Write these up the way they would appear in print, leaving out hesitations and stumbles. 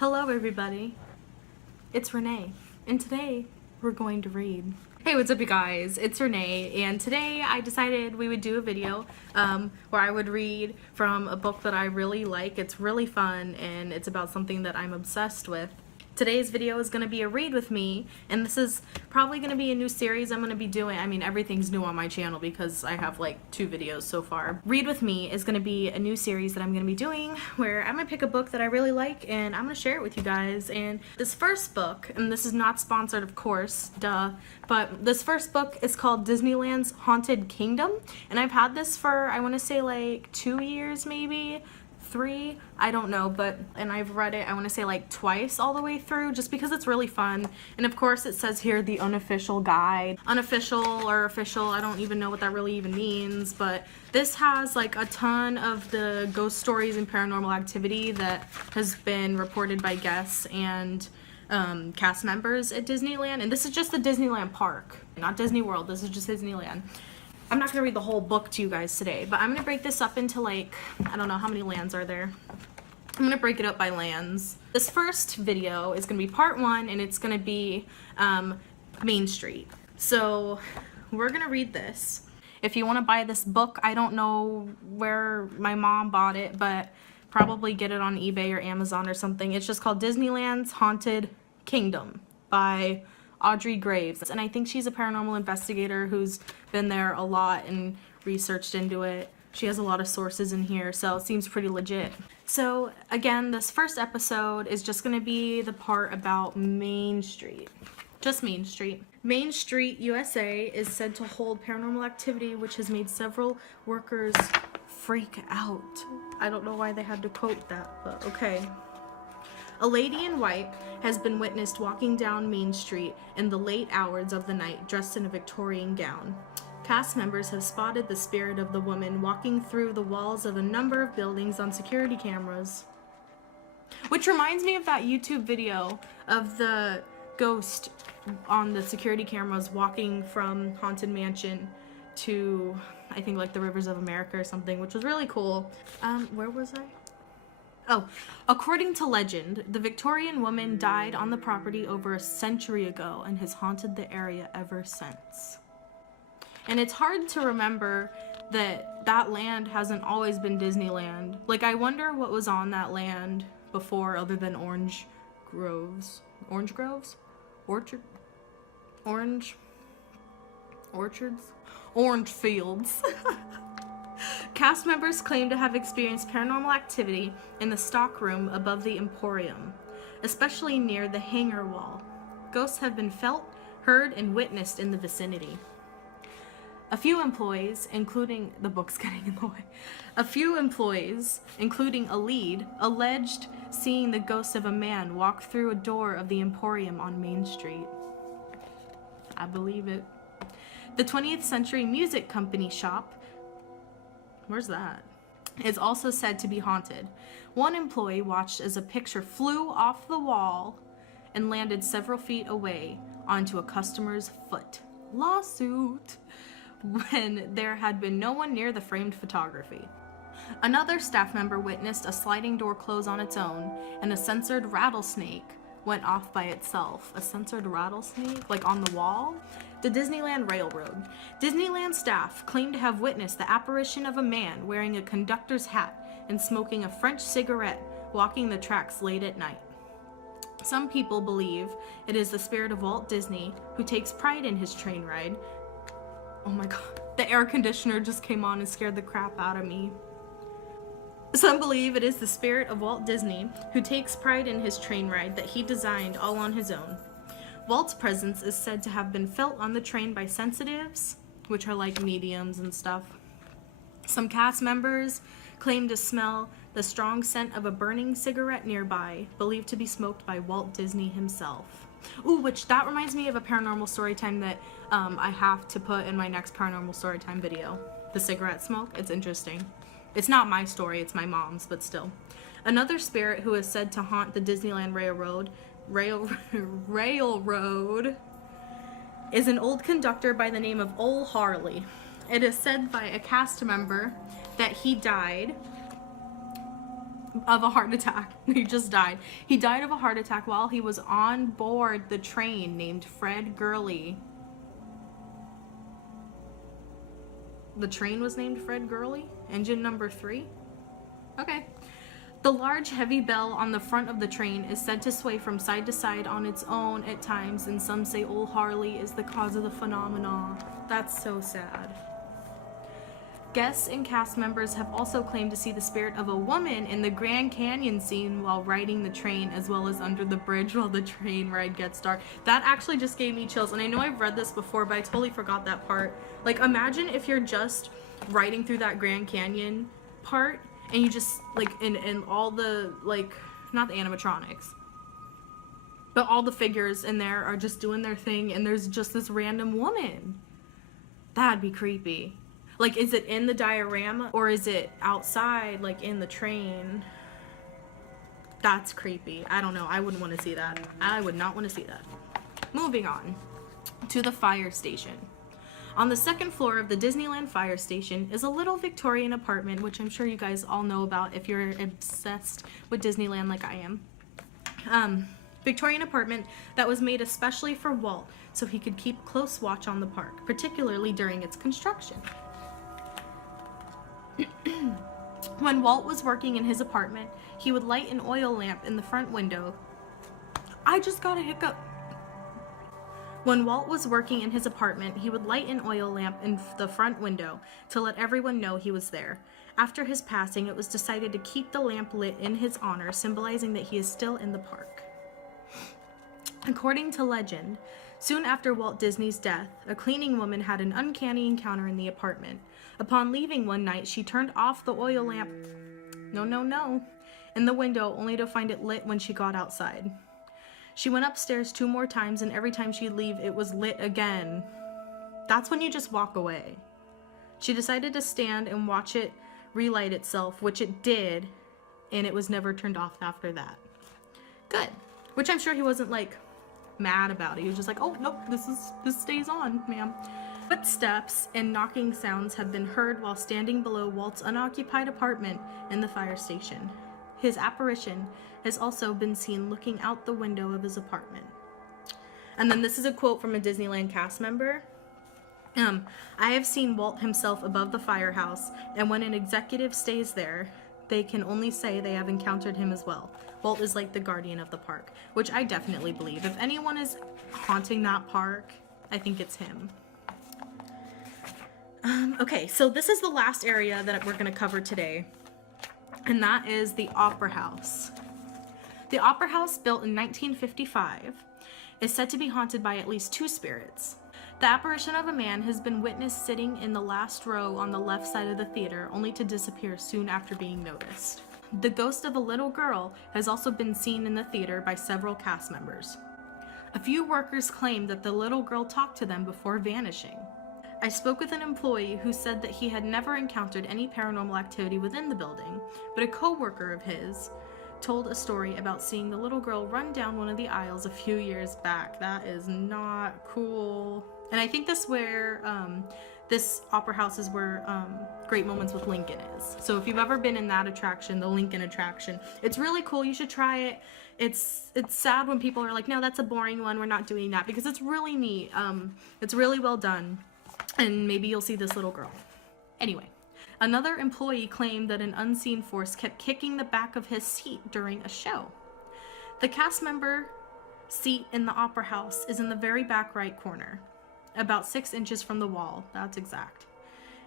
Hello everybody, it's Renee, and today we're going to read. Hey, what's up you guys? It's Renee, and today I decided we would do a video where I would read from a book that I really like. It's really fun, and it's about something that I'm obsessed with. Today's video is going to be a read with me, and this is probably going to be a new series I'm going to be doing. I mean, everything's new on my channel because I have like 2 videos so far. Read with me is going to be a new series that I'm going to be doing where I'm going to pick a book that I really like and I'm going to share it with you guys. And this first book, and this is not sponsored of course, duh, but this first book is called Disneyland's Haunted Kingdom, and I've had this for, I want to say like 2 years maybe. 3, I don't know, and I've read it, I want to say like twice all the way through just because it's really fun. And of course it says here the unofficial guide. Unofficial or official, I don't even know what that really even means, but this has like a ton of the ghost stories and paranormal activity that has been reported by guests and cast members at Disneyland. And this is just the Disneyland park, not Disney World. This is just Disneyland. I'm not going to read the whole book to you guys today, but I'm going to break this up into like, I don't know how many lands are there. I'm going to break it up by lands. This first video is going to be part 1, and it's going to be Main Street. So we're going to read this. If you want to buy this book, I don't know where my mom bought it, but probably get it on eBay or Amazon or something. It's just called Disneyland's Haunted Kingdom by Aubrey Graves, and I think she's a paranormal investigator who's been there a lot and researched into it. She has a lot of sources in here, so it seems pretty legit. So again, this first episode is just going to be the part about Main Street. Just Main Street. Main Street, USA is said to hold paranormal activity which has made several workers freak out. I don't know why they had to quote that, but okay. A lady in white has been witnessed walking down Main Street in the late hours of the night dressed in a Victorian gown. Cast members have spotted the spirit of the woman walking through the walls of a number of buildings on security cameras. Which reminds me of that YouTube video of the ghost on the security cameras walking from Haunted Mansion to, I think, like the Rivers of America or something, which was really cool. Where was I? Oh, according to legend, the Victorian woman died on the property over a century ago and has haunted the area ever since. And it's hard to remember that that land hasn't always been Disneyland. Like, I wonder what was on that land before other than orange groves. Orange groves? Orchard? Orange? Orchards? Orange fields. Cast members claim to have experienced paranormal activity in the stockroom above the Emporium, especially near the hangar wall. Ghosts have been felt, heard, and witnessed in the vicinity. A few employees, including the book's getting in the way. A few employees, including a lead, alleged seeing the ghost of a man walk through a door of the Emporium on Main Street. I believe it. The 20th Century Music Company shop, where's that? Is also said to be haunted. One employee watched as a picture flew off the wall and landed several feet away onto a customer's foot. Lawsuit! When there had been no one near the framed photography. Another staff member witnessed a sliding door close on its own, and a censored rattlesnake went off by itself. A censored rattlesnake? Like on the wall? The Disneyland Railroad. Disneyland staff claim to have witnessed the apparition of a man wearing a conductor's hat and smoking a French cigarette walking the tracks late at night. Some people believe it is the spirit of Walt Disney who takes pride in his train ride. Oh my god, the air conditioner just came on and scared the crap out of me. Some believe it is the spirit of Walt Disney who takes pride in his train ride that he designed all on his own. Walt's presence is said to have been felt on the train by sensitives, which are like mediums and stuff. Some cast members claim to smell the strong scent of a burning cigarette nearby, believed to be smoked by Walt Disney himself. Ooh, which that reminds me of a paranormal story time that I have to put in my next paranormal story time video. The cigarette smoke, it's interesting. It's not my story, it's my mom's, but still. Another spirit who is said to haunt the Disneyland Railroad is an old conductor by the name of Ole Harley. It is said by a cast member that he died of a heart attack. He just died. He died of a heart attack while he was on board the train named Fred Gurley. The train was named Fred Gurley? Engine number 3? Okay. The large, heavy bell on the front of the train is said to sway from side to side on its own at times, and some say old Harley is the cause of the phenomenon. That's so sad. Guests and cast members have also claimed to see the spirit of a woman in the Grand Canyon scene while riding the train, as well as under the bridge while the train ride gets dark. That actually just gave me chills, and I know I've read this before, but I totally forgot that part. Like, imagine if you're just riding through that Grand Canyon part, and you just, like, in all the, like, not the animatronics, but all the figures in there are just doing their thing, and there's just this random woman. That'd be creepy. Like, is it in the diorama, or is it outside, like, in the train? That's creepy. I don't know. I wouldn't want to see that. I would not want to see that. Moving on to the fire station. On the second floor of the Disneyland fire station is a little Victorian apartment, which I'm sure you guys all know about if you're obsessed with Disneyland like I am. Victorian apartment that was made especially for Walt so he could keep close watch on the park, particularly during its construction. When Walt was working in his apartment, he would light an oil lamp in the front window. I just got a hiccup. When Walt was working in his apartment, he would light an oil lamp in the front window to let everyone know he was there. After his passing, it was decided to keep the lamp lit in his honor, symbolizing that he is still in the park. According to legend, soon after Walt Disney's death, a cleaning woman had an uncanny encounter in the apartment. Upon leaving one night, she turned off the oil lamp, in the window, only to find it lit when she got outside. She went upstairs 2 more times, and every time she'd leave, it was lit again. That's when you just walk away. She decided to stand and watch it relight itself, which it did, and it was never turned off after that. Good. Which I'm sure he wasn't, like, mad about it. He was just like, oh, nope, this stays on, ma'am. Footsteps and knocking sounds have been heard while standing below Walt's unoccupied apartment in the fire station. His apparition has also been seen looking out the window of his apartment. And then this is a quote from a Disneyland cast member. I have seen Walt himself above the firehouse, and when an executive stays there, they can only say they have encountered him as well. Walt is like the guardian of the park, which I definitely believe. If anyone is haunting that park, I think it's him. Okay, so this is the last area that we're going to cover today, and that is the Opera House. The Opera House, built in 1955, is said to be haunted by at least 2 spirits. The apparition of a man has been witnessed sitting in the last row on the left side of the theater, only to disappear soon after being noticed. The ghost of a little girl has also been seen in the theater by several cast members. A few workers claim that the little girl talked to them before vanishing. I spoke with an employee who said that he had never encountered any paranormal activity within the building, but a co-worker of his told a story about seeing the little girl run down one of the aisles a few years back. That is not cool. And I think this Opera House is where Great Moments with Lincoln is. So if you've ever been in that attraction, the Lincoln attraction, it's really cool. You should try it. It's sad when people are like, no, that's a boring one. We're not doing that, because it's really neat. It's really well done. And maybe you'll see this little girl. Anyway, another employee claimed that an unseen force kept kicking the back of his seat during a show. The cast member seat in the Opera House is in the very back right corner, about 6 inches from the wall, that's exact.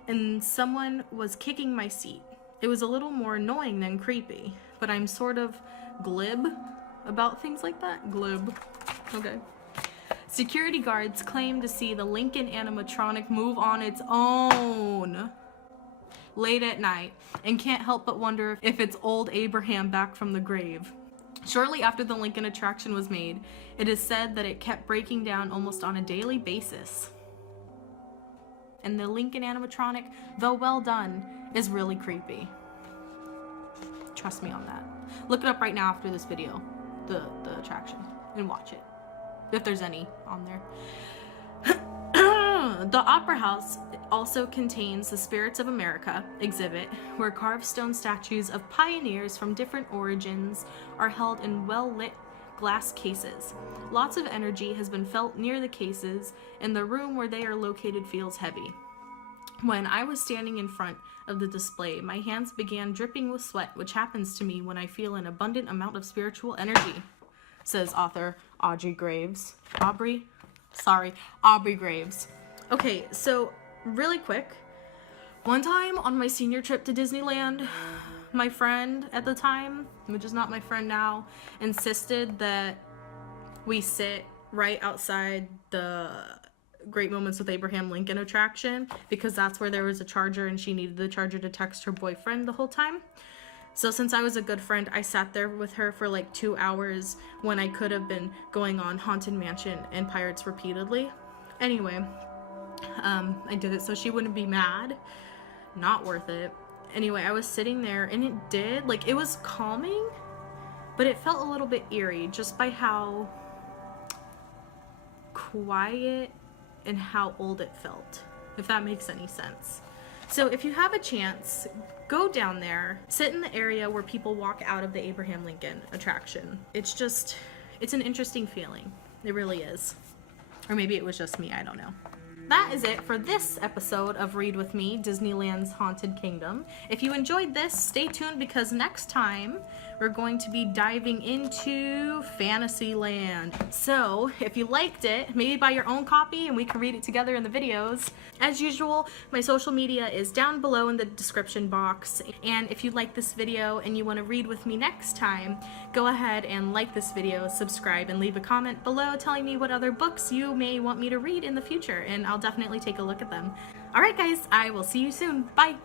And someone was kicking my seat. It was a little more annoying than creepy, but I'm sort of glib about things like that. Glib. Okay. Security guards claim to see the Lincoln animatronic move on its own late at night and can't help but wonder if it's old Abraham back from the grave. Shortly after the Lincoln attraction was made, it is said that it kept breaking down almost on a daily basis. And the Lincoln animatronic, though well done, is really creepy. Trust me on that. Look it up right now after this video, the attraction, and watch it. If there's any on there. The Opera House also contains the Spirits of America exhibit, where carved stone statues of pioneers from different origins are held in well-lit glass cases. Lots of energy has been felt near the cases, and the room where they are located feels heavy. When I was standing in front of the display, my hands began dripping with sweat, which happens to me when I feel an abundant amount of spiritual energy, says author Aubrey Graves. Aubrey Graves. Okay, so really quick, one time on my senior trip to Disneyland, my friend at the time, which is not my friend now, insisted that we sit right outside the Great Moments with Abraham Lincoln attraction because that's where there was a charger and she needed the charger to text her boyfriend the whole time. So since I was a good friend, I sat there with her for like 2 hours when I could have been going on Haunted Mansion and Pirates repeatedly. Anyway, I did it so she wouldn't be mad. Not worth it. Anyway, I was sitting there and it was calming, but it felt a little bit eerie just by how quiet and how old it felt, if that makes any sense. So if you have a chance, go down there, sit in the area where people walk out of the Abraham Lincoln attraction. It's an interesting feeling. It really is. Or maybe it was just me, I don't know. That is it for this episode of Read With Me, Disneyland's Haunted Kingdom. If you enjoyed this, stay tuned because next time we're going to be diving into Fantasyland. So if you liked it, maybe buy your own copy and we can read it together in the videos. As usual, my social media is down below in the description box. And if you like this video and you want to read with me next time, go ahead and like this video, subscribe, and leave a comment below telling me what other books you may want me to read in the future, and I'll definitely take a look at them. Alright guys, I will see you soon. Bye!